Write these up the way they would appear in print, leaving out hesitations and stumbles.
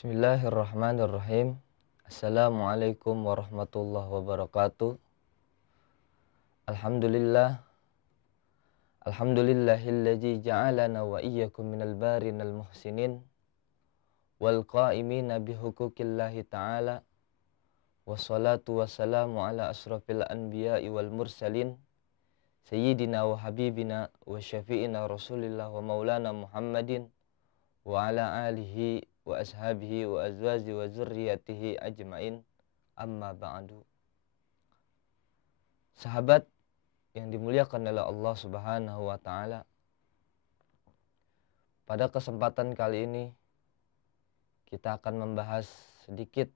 Bismillahirrahmanirrahim. Assalamualaikum warahmatullahi wabarakatuh. Alhamdulillahilladzi ja'alana wa iyyakum minal barinal muhsinin wal qa'imina bihuquqillahi ta'ala. Wassalatu wassalamu ala asrafil anbiya'i wal mursalin sayyidina wa habibina wa syafi'ina rasulillah wa maulana Muhammadin wa ala alihi wa ashabihi wa azwaji wa zurriyatihi ajmain, amma ba'du. Sahabat yang dimuliakan oleh Allah Subhanahu wa ta'ala, pada kesempatan kali ini kita akan membahas sedikit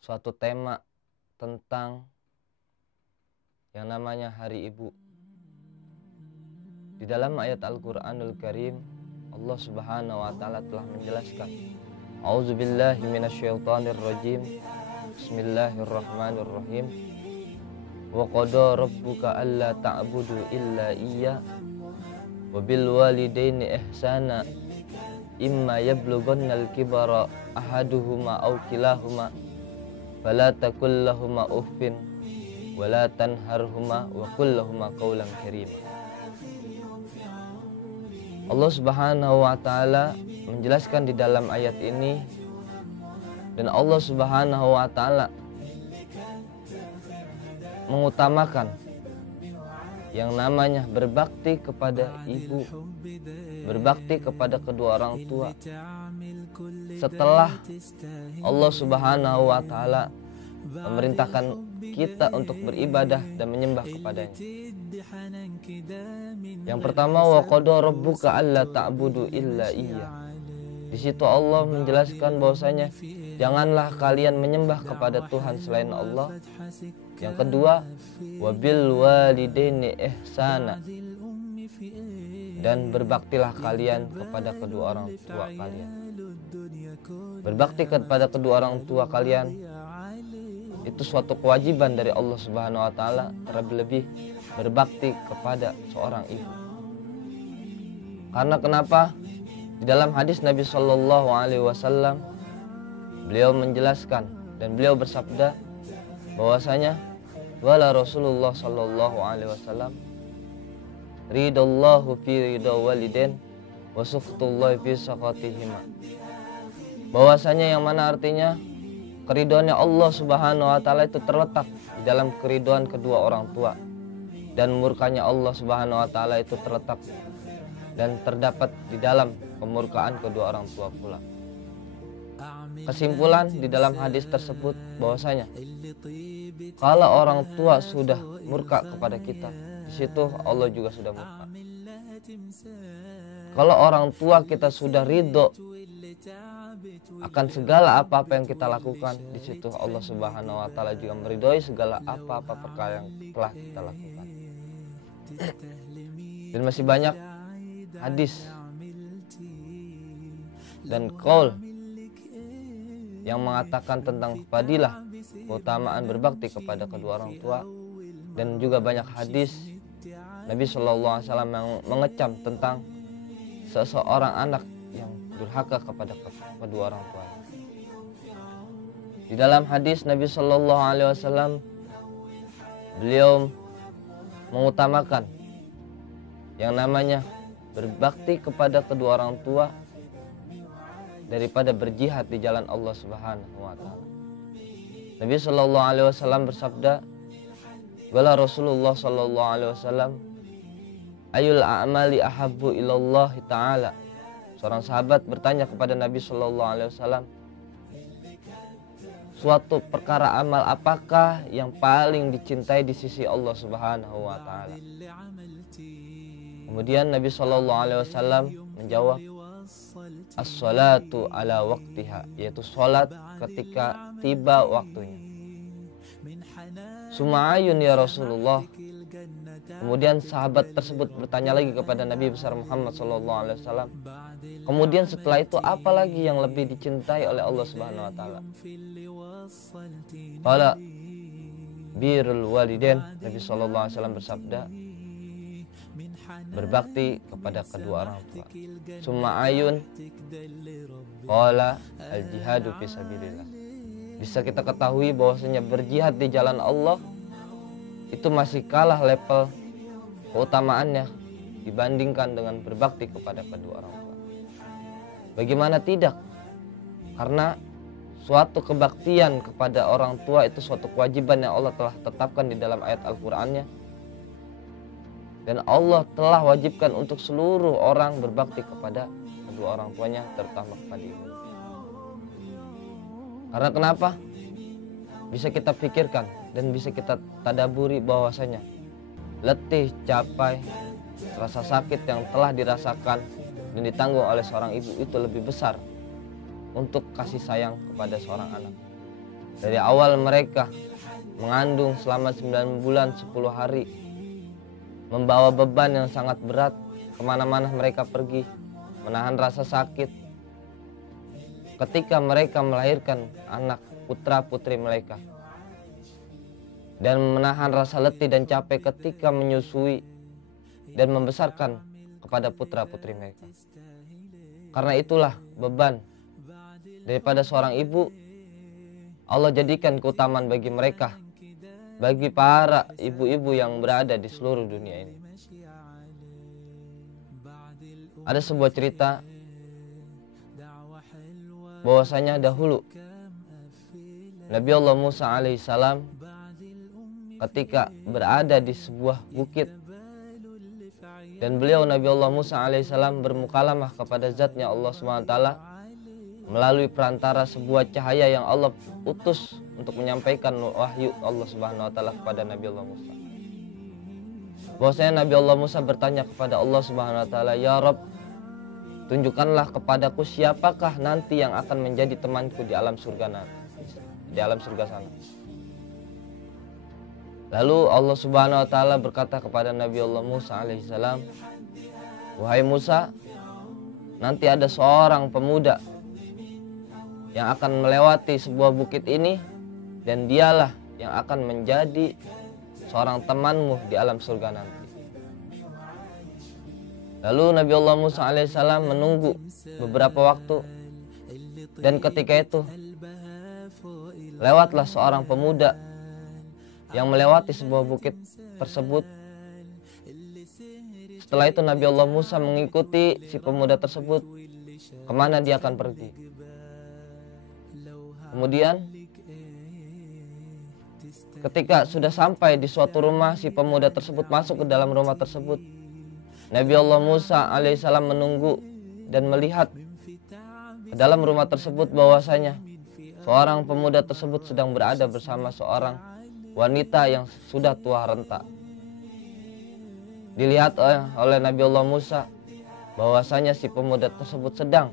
suatu tema tentang yang namanya Hari Ibu. Di dalam ayat Al-Qur'anul Karim, Allah Subhanahu wa ta'ala telah menjelaskan, A'udzubillahi minasyaitonirrajim. Bismillahirrahmanirrahim. Wa qada rabbuka alla ta'budu illa iyyah wa bil walidaini ihsana imma yablughannal kibara ahaduhuma aw kilahuma fala taqul lahumā uffin wa la tanharhumā wa qul lahumā qawlan karīmā. Allah Subhanahu wa ta'ala menjelaskan di dalam ayat ini, dan Allah Subhanahu wa ta'ala mengutamakan yang namanya berbakti kepada ibu, berbakti kepada kedua orang tua, setelah Allah Subhanahu wa ta'ala memerintahkan kita untuk beribadah dan menyembah kepadanya. Yang pertama, wa qada rabbuka alla ta'budu illa iyyah. Di situ Allah menjelaskan bahwasanya janganlah kalian menyembah kepada Tuhan selain Allah. Yang kedua, wa bil walidaini ihsana, dan berbaktilah kalian kepada kedua orang tua kalian. Berbakti kepada kedua orang tua kalian itu suatu kewajiban dari Allah Subhanahu wa ta'ala, terlebih berbakti kepada seorang ibu. Karena kenapa? Di dalam hadis Nabi Shallallahu alaihi wasallam, beliau menjelaskan dan beliau bersabda bahwasanya wala Rasulullah Shallallahu alaihi wasallam ridallahu fi ridha walidain wa sukhtullahi fi sakhatihima. Bahwasanya yang mana artinya keridhoannya Allah Subhanahu wa ta'ala itu terletak di dalam keridhoan kedua orang tua, dan murkanya Allah Subhanahu wa ta'ala itu terletak dan terdapat di dalam kemurkaan kedua orang tua pula. Kesimpulan di dalam hadis tersebut bahwasanya kalau orang tua sudah murka kepada kita, di situ Allah juga sudah murka. Kalau orang tua kita sudah ridho akan segala apa-apa yang kita lakukan, di situ Allah Subhanahu wa ta'ala juga meridhoi segala apa-apa perkara yang telah kita lakukan. Dan masih banyak hadis dan qaul yang mengatakan tentang fadilah, keutamaan berbakti kepada kedua orang tua, dan juga banyak hadis Nabi Shallallahu alaihi wasallam yang mengecam tentang seseorang anak yang durhaka kepada kedua orang tua. Di dalam hadis Nabi Shallallahu alaihi wasallam, beliau mengutamakan yang namanya berbakti kepada kedua orang tua daripada berjihad di jalan Allah Subhanahu wa ta'ala. Nabi Shallallahu alaihi wasallam bersabda, qala Rasulullah Shallallahu alaihi wasallam, ayul a'mali ahabbu ilallah ta'ala. Seorang sahabat bertanya kepada Nabi Shallallahu alaihi wasallam, suatu perkara amal apakah yang paling dicintai di sisi Allah Subhanahu wa ta'ala? Kemudian Nabi Shallallahu alaihi wasallam menjawab, as-salatu ala waqtiha, yaitu salat ketika tiba waktunya. Suma'ayun ya Rasulullah. Kemudian sahabat tersebut bertanya lagi kepada Nabi besar Muhammad Shallallahu alaihi wasallam, kemudian setelah itu apa lagi yang lebih dicintai oleh Allah Subhanahu wa ta'ala? Qala birrul walidain. Nabi Shallallahu alaihi wasallam bersabda, berbakti kepada kedua orang tua. Summa ayun qala al jihadu fisabilillah. Bisa kita ketahui bahwasanya berjihad di jalan Allah itu masih kalah level keutamaannya dibandingkan dengan berbakti kepada kedua orang tua. Bagaimana tidak? Karena suatu kebaktian kepada orang tua itu suatu kewajiban yang Allah telah tetapkan di dalam ayat Al-Qur'annya. Dan Allah telah wajibkan untuk seluruh orang berbakti kepada kedua orang tuanya, terutama kepada ibu. Karena kenapa? Bisa kita pikirkan dan bisa kita tadaburi bahwasanya letih, capek, rasa sakit yang telah dirasakan dan ditanggung oleh seorang ibu itu lebih besar untuk kasih sayang kepada seorang anak. Dari awal mereka mengandung selama 9 bulan 10 hari, membawa beban yang sangat berat kemana-mana mereka pergi, menahan rasa sakit. Ketika mereka melahirkan anak putra putri mereka, dan menahan rasa letih dan capek ketika menyusui dan membesarkan kepada putra putri mereka. Karena itulah beban daripada seorang ibu Allah jadikan keutamaan bagi mereka, bagi para ibu-ibu yang berada di seluruh dunia ini. Ada sebuah cerita bahwasanya dahulu Nabi Allah Musa alaihissalam ketika berada di sebuah bukit, dan beliau Nabi Allah Musa alaihissalam bermukalamah kepada zatnya Allah SWT melalui perantara sebuah cahaya yang Allah utus untuk menyampaikan wahyu Allah SWT kepada Nabi Allah Musa. Bahwasanya Nabi Allah Musa bertanya kepada Allah SWT, "Ya Rabb, tunjukkanlah kepadaku siapakah nanti yang akan menjadi temanku di alam surga sana." Lalu Allah Subhanahu wa taala berkata kepada Nabi Allah Musa alaihissalam, "Wahai Musa, nanti ada seorang pemuda yang akan melewati sebuah bukit ini, dan dialah yang akan menjadi seorang temanmu di alam surga nanti." Lalu Nabi Allah Musa alaihissalam menunggu beberapa waktu, dan ketika itu lewatlah seorang pemuda yang melewati sebuah bukit tersebut. Setelah itu Nabi Allah Musa mengikuti si pemuda tersebut kemana dia akan pergi. Kemudian ketika sudah sampai di suatu rumah, si pemuda tersebut masuk ke dalam rumah tersebut. Nabi Allah Musa alaihissalam menunggu dan melihat ke dalam rumah tersebut bahwasanya seorang pemuda tersebut sedang berada bersama seorang wanita yang sudah tua renta. Dilihat oleh Nabi Allah Musa bahwasanya si pemuda tersebut sedang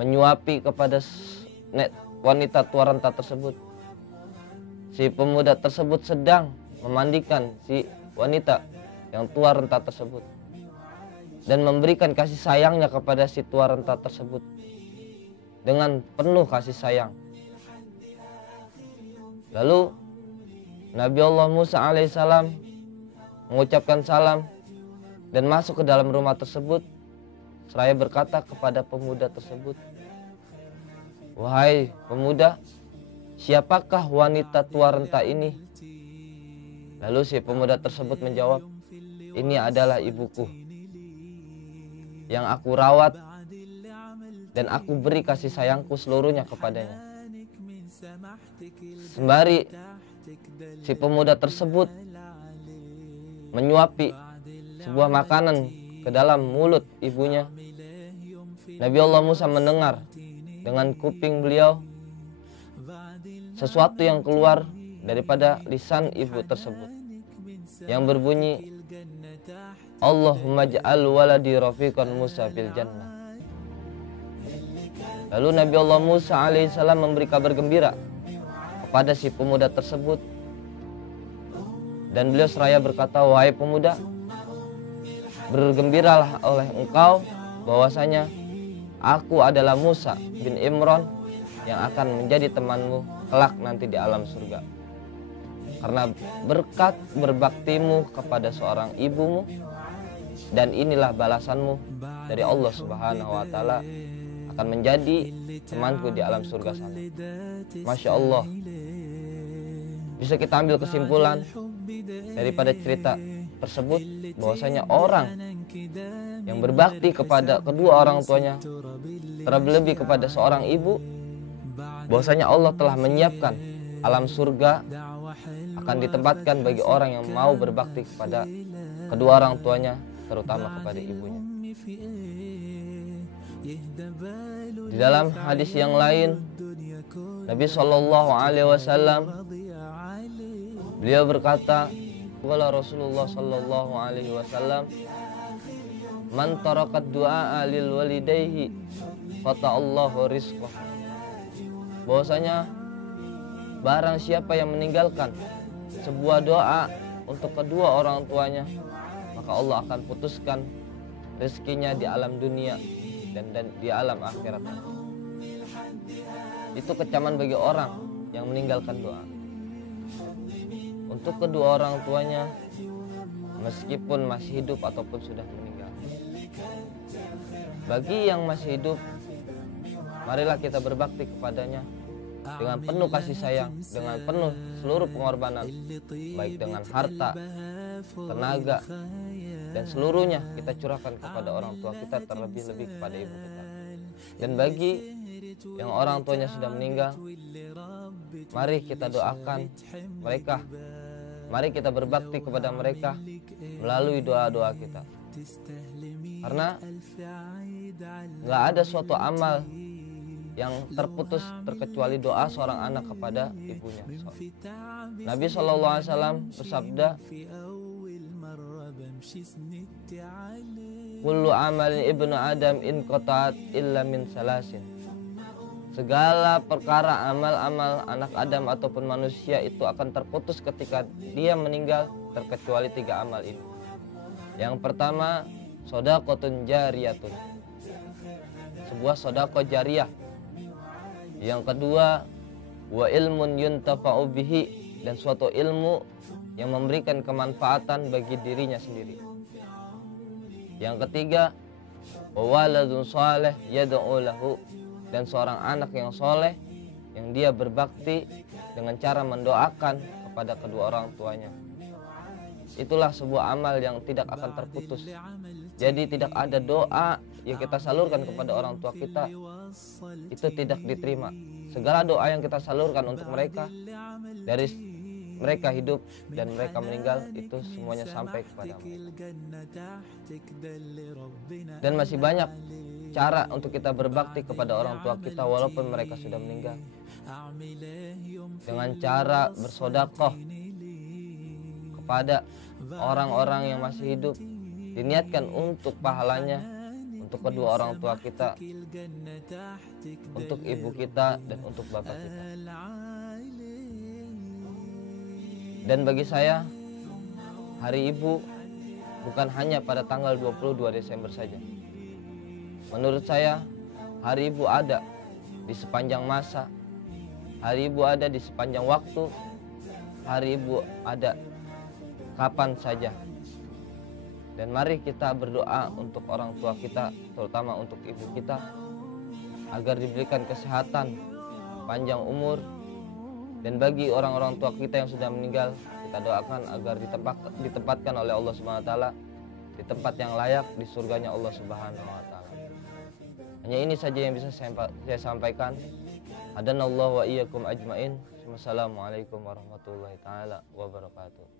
menyuapi kepada wanita tua renta tersebut. Si pemuda tersebut sedang memandikan si wanita yang tua renta tersebut dan memberikan kasih sayangnya kepada si tua renta tersebut dengan penuh kasih sayang. Lalu Nabi Allah Musa alaihissalam mengucapkan salam dan masuk ke dalam rumah tersebut, seraya berkata kepada pemuda tersebut, "Wahai pemuda, siapakah wanita tua renta ini?" Lalu si pemuda tersebut menjawab, "Ini adalah ibuku yang aku rawat dan aku beri kasih sayangku seluruhnya kepadanya." Sembari si pemuda tersebut menyuapi sebuah makanan ke dalam mulut ibunya, Nabi Allah Musa mendengar dengan kuping beliau sesuatu yang keluar daripada lisan ibu tersebut yang berbunyi, "Allahumma ja'al waladi rafiqan Musa fil jannah." Lalu Nabi Allah Musa alaihissalam memberi kabar gembira kepada si pemuda tersebut, dan beliau seraya berkata, "Wahai pemuda, bergembiralah oleh engkau bahwasanya aku adalah Musa bin Imran yang akan menjadi temanmu kelak nanti di alam surga. Karena berkat berbaktimu kepada seorang ibumu, dan inilah balasanmu dari Allah Subhanahu wa taala, akan menjadi temanku di alam surga sana. Masya Allah. Bisa kita ambil kesimpulan daripada cerita tersebut bahwasanya orang yang berbakti kepada kedua orang tuanya, terlebih kepada seorang ibu, bahwasanya Allah telah menyiapkan alam surga akan ditempatkan bagi orang yang mau berbakti kepada kedua orang tuanya, terutama kepada ibunya. Di dalam hadis yang lain, Nabi Shallallahu Alaihi Wasallam beliau berkata, "Qala Rasulullah Shallallahu Alaihi Wasallam, man tarakat du'a lil walidayhi fata'allahu rizqah." Bahwasanya barang siapa yang meninggalkan sebuah doa untuk kedua orang tuanya, maka Allah akan putuskan rezekinya di alam dunia dan di alam akhirat. Itu kecaman bagi orang yang meninggalkan doa untuk kedua orang tuanya, meskipun masih hidup ataupun sudah meninggal. Bagi yang masih hidup, marilah kita berbakti kepadanya dengan penuh kasih sayang, dengan penuh seluruh pengorbanan, baik dengan harta, tenaga, dan seluruhnya kita curahkan kepada orang tua kita, terlebih-lebih kepada ibu kita. Dan bagi yang orang tuanya sudah meninggal, mari kita doakan mereka, mari kita berbakti kepada mereka melalui doa-doa kita. Karena nggak ada suatu amal yang terputus terkecuali doa seorang anak kepada ibunya. Nabi SAW bersabda, "Kullu amalin ibnu Adam in qata'at illa min salasin." Segala perkara amal-amal anak Adam ataupun manusia itu akan terputus ketika dia meninggal, terkecuali 3 amal ini. Yang pertama, shadaqatun jariyatun, sebuah sedekah jariyah. Yang kedua, wa ilmun yuntafa'u bihi, dan suatu ilmu yang memberikan kemanfaatan bagi dirinya sendiri. Yang ketiga, wa waladun saleh yad'u lahu, dan seorang anak yang soleh yang dia berbakti dengan cara mendoakan kepada kedua orang tuanya. Itulah sebuah amal yang tidak akan terputus. Jadi tidak ada doa yang kita salurkan kepada orang tua kita itu tidak diterima. Segala doa yang kita salurkan untuk mereka, dari mereka hidup dan mereka meninggal, itu semuanya sampai kepada mereka. Dan masih banyak cara untuk kita berbakti kepada orang tua kita walaupun mereka sudah meninggal. Dengan cara bersedekah kepada orang-orang yang masih hidup, diniatkan untuk pahalanya untuk kedua orang tua kita, untuk ibu kita, dan untuk bapak kita. Dan bagi saya, Hari Ibu bukan hanya pada tanggal 22 Desember saja. Menurut saya, Hari Ibu ada di sepanjang masa, Hari Ibu ada di sepanjang waktu, Hari Ibu ada kapan saja. Dan mari kita berdoa untuk orang tua kita, terutama untuk ibu kita, agar diberikan kesehatan, panjang umur. Dan bagi orang-orang tua kita yang sudah meninggal, kita doakan agar ditempatkan oleh Allah Subhanahu wa taala di tempat yang layak di surganya Allah Subhanahu wa taala. Hanya ini saja yang bisa saya sampaikan. Hadanallahu wa iyyakum ajmain. Wassalamualaikum warahmatullahi taala wabarakatuh.